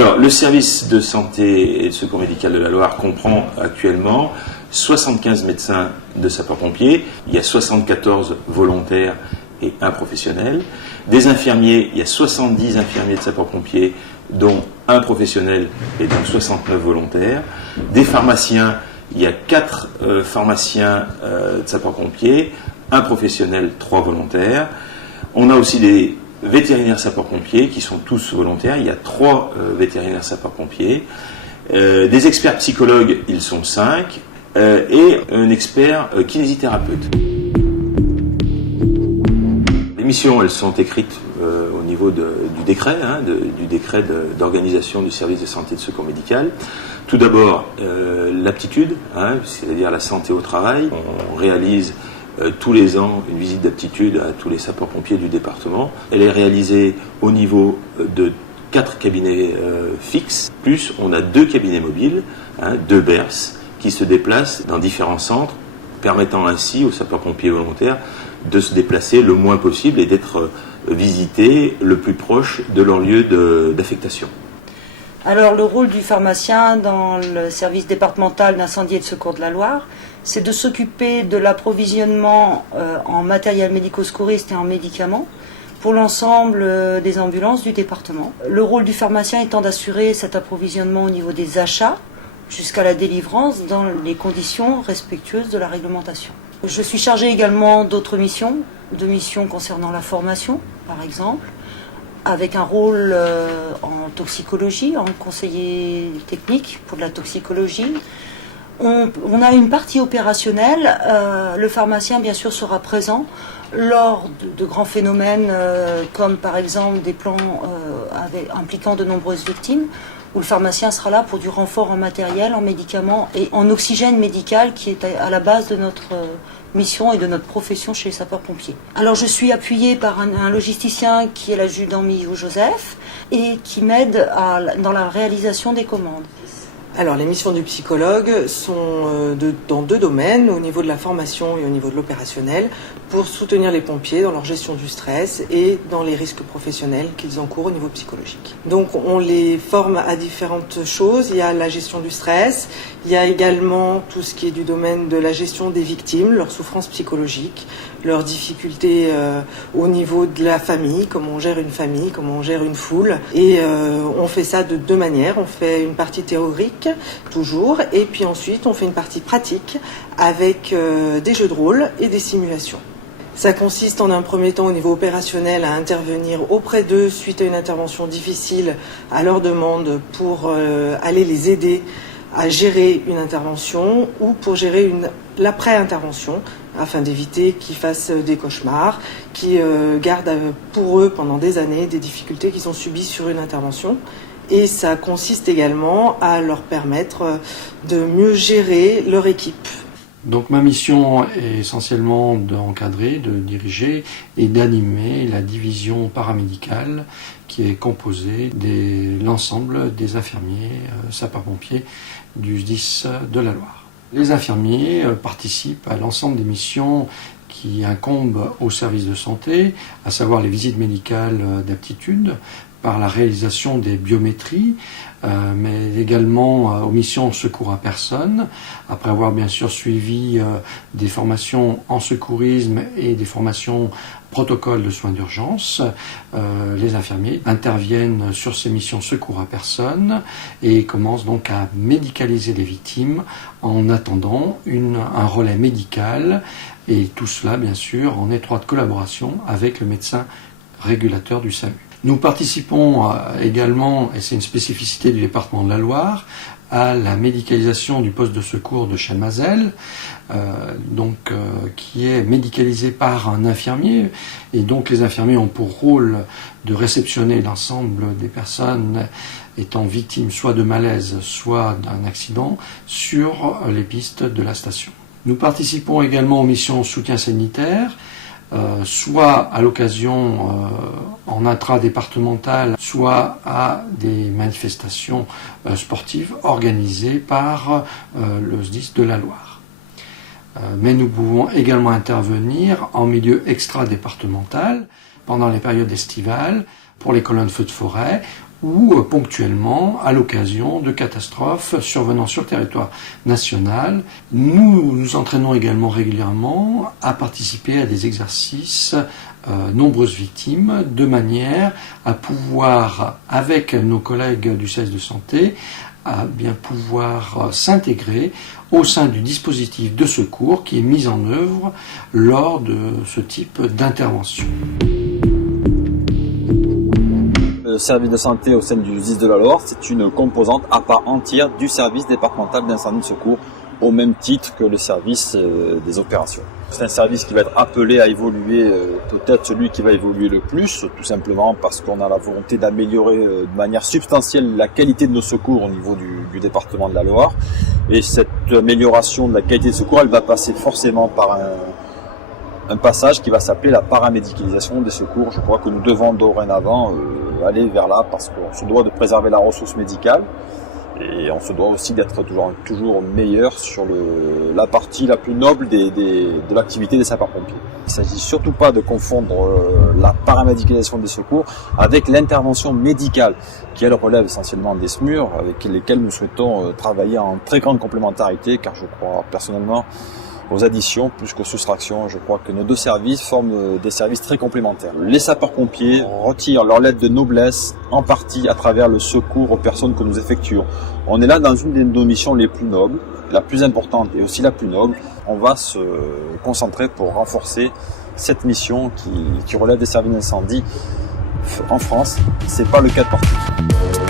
Alors, le service de santé et de secours médical de la Loire comprend actuellement 75 médecins de sapeurs-pompiers, il y a 74 volontaires et un professionnel. Des infirmiers, il y a 70 infirmiers de sapeurs-pompiers, dont un professionnel et donc 69 volontaires. Des pharmaciens, il y a 4 pharmaciens de sapeurs-pompiers, un professionnel, 3 volontaires. On a aussi des vétérinaires sapeurs-pompiers qui sont tous volontaires. Il y a 3 vétérinaires sapeurs-pompiers. Des experts psychologues, ils sont 5. Et un expert kinésithérapeute. Les missions, elles sont écrites au niveau du décret, du décret d'organisation du service de santé et de secours médical. Tout d'abord, l'aptitude, c'est-à-dire la santé au travail. On réalise tous les ans une visite d'aptitude à tous les sapeurs-pompiers du département. Elle est réalisée au niveau de 4 cabinets fixes, plus on a 2 cabinets mobiles, 2 BERS, qui se déplacent dans différents centres, permettant ainsi aux sapeurs-pompiers volontaires de se déplacer le moins possible et d'être visités le plus proche de leur lieu d'affectation. Alors le rôle du pharmacien dans le service départemental d'incendie et de secours de la Loire, c'est de s'occuper de l'approvisionnement en matériel médico-secouriste et en médicaments pour l'ensemble des ambulances du département. Le rôle du pharmacien étant d'assurer cet approvisionnement au niveau des achats jusqu'à la délivrance dans les conditions respectueuses de la réglementation. Je suis chargée également d'autres missions, de missions concernant la formation par exemple, avec un rôle en toxicologie, en conseiller technique pour de la toxicologie. On a une partie opérationnelle, le pharmacien bien sûr sera présent lors de grands phénomènes comme par exemple des plans impliquant de nombreuses victimes, où le pharmacien sera là pour du renfort en matériel, en médicaments et en oxygène médical qui est à la base de notre mission et de notre profession chez les sapeurs-pompiers. Alors je suis appuyée par un logisticien qui est l'adjudant Millou Joseph et qui m'aide dans la réalisation des commandes. Alors les missions du psychologue sont dans 2 domaines, au niveau de la formation et au niveau de l'opérationnel, pour soutenir les pompiers dans leur gestion du stress et dans les risques professionnels qu'ils encourent au niveau psychologique. Donc on les forme à différentes choses. Il y a la gestion du stress, il y a également tout ce qui est du domaine de la gestion des victimes, leurs souffrances psychologiques, leurs difficultés au niveau de la famille, comment on gère une famille, comment on gère une foule. Et on fait ça de 2 manières. On fait une partie théorique, toujours, et puis ensuite on fait une partie pratique avec des jeux de rôle et des simulations. Ça consiste en un premier temps au niveau opérationnel à intervenir auprès d'eux suite à une intervention difficile à leur demande pour aller les aider à gérer une intervention ou pour gérer l'après-intervention afin d'éviter qu'ils fassent des cauchemars, qui gardent pour eux pendant des années des difficultés qu'ils ont subies sur une intervention. Et ça consiste également à leur permettre de mieux gérer leur équipe. Donc ma mission est essentiellement d'encadrer, de diriger et d'animer la division paramédicale qui est composée de l'ensemble des infirmiers sapeurs-pompiers du SDIS de la Loire. Les infirmiers participent à l'ensemble des missions qui incombent au service de santé, à savoir les visites médicales d'aptitude, par la réalisation des biométries, mais également aux missions secours à personne, après avoir bien sûr suivi des formations en secourisme et des formations protocole de soins d'urgence. Les infirmiers interviennent sur ces missions secours à personne et commencent donc à médicaliser les victimes en attendant un relais médical, et tout cela bien sûr en étroite collaboration avec le médecin régulateur du SAMU. Nous participons également, et c'est une spécificité du département de la Loire, à la médicalisation du poste de secours de Chalmazel, qui est médicalisé par un infirmier, et donc les infirmiers ont pour rôle de réceptionner l'ensemble des personnes étant victimes soit de malaise, soit d'un accident, sur les pistes de la station. Nous participons également aux missions soutien sanitaire, soit à l'occasion en intra-départemental, soit à des manifestations sportives organisées par le SDIS de la Loire. Mais nous pouvons également intervenir en milieu extra-départemental pendant les périodes estivales pour les colonnes feux de forêt ou ponctuellement à l'occasion de catastrophes survenant sur le territoire national. Nous nous entraînons également régulièrement à participer à des exercices nombreuses victimes, de manière à pouvoir, avec nos collègues du service de santé, à bien pouvoir s'intégrer au sein du dispositif de secours qui est mis en œuvre lors de ce type d'intervention. Le service de santé au sein du SDIS de la Loire, c'est une composante à part entière du service départemental d'incendie de secours, au même titre que le service des opérations. C'est un service qui va être appelé à évoluer, peut-être celui qui va évoluer le plus, tout simplement parce qu'on a la volonté d'améliorer de manière substantielle la qualité de nos secours au niveau du département de la Loire. Et cette amélioration de la qualité de secours, elle va passer forcément par un passage qui va s'appeler la paramédicalisation des secours. Je crois que nous devons dorénavant aller vers là parce qu'on se doit de préserver la ressource médicale. Et on se doit aussi d'être toujours meilleur sur la partie la plus noble de l'activité des sapeurs-pompiers. Il ne s'agit surtout pas de confondre la paramédicalisation des secours avec l'intervention médicale, qui elle relève essentiellement des SMUR, avec lesquels nous souhaitons travailler en très grande complémentarité, car je crois personnellement aux additions plus qu'aux soustractions. Je crois que nos deux services forment des services très complémentaires. Les sapeurs-pompiers retirent leur lettre de noblesse en partie à travers le secours aux personnes que nous effectuons. On est là dans une de nos missions les plus nobles, la plus importante et aussi la plus noble. On va se concentrer pour renforcer cette mission qui relève des services d'incendie en France. C'est pas le cas de partout.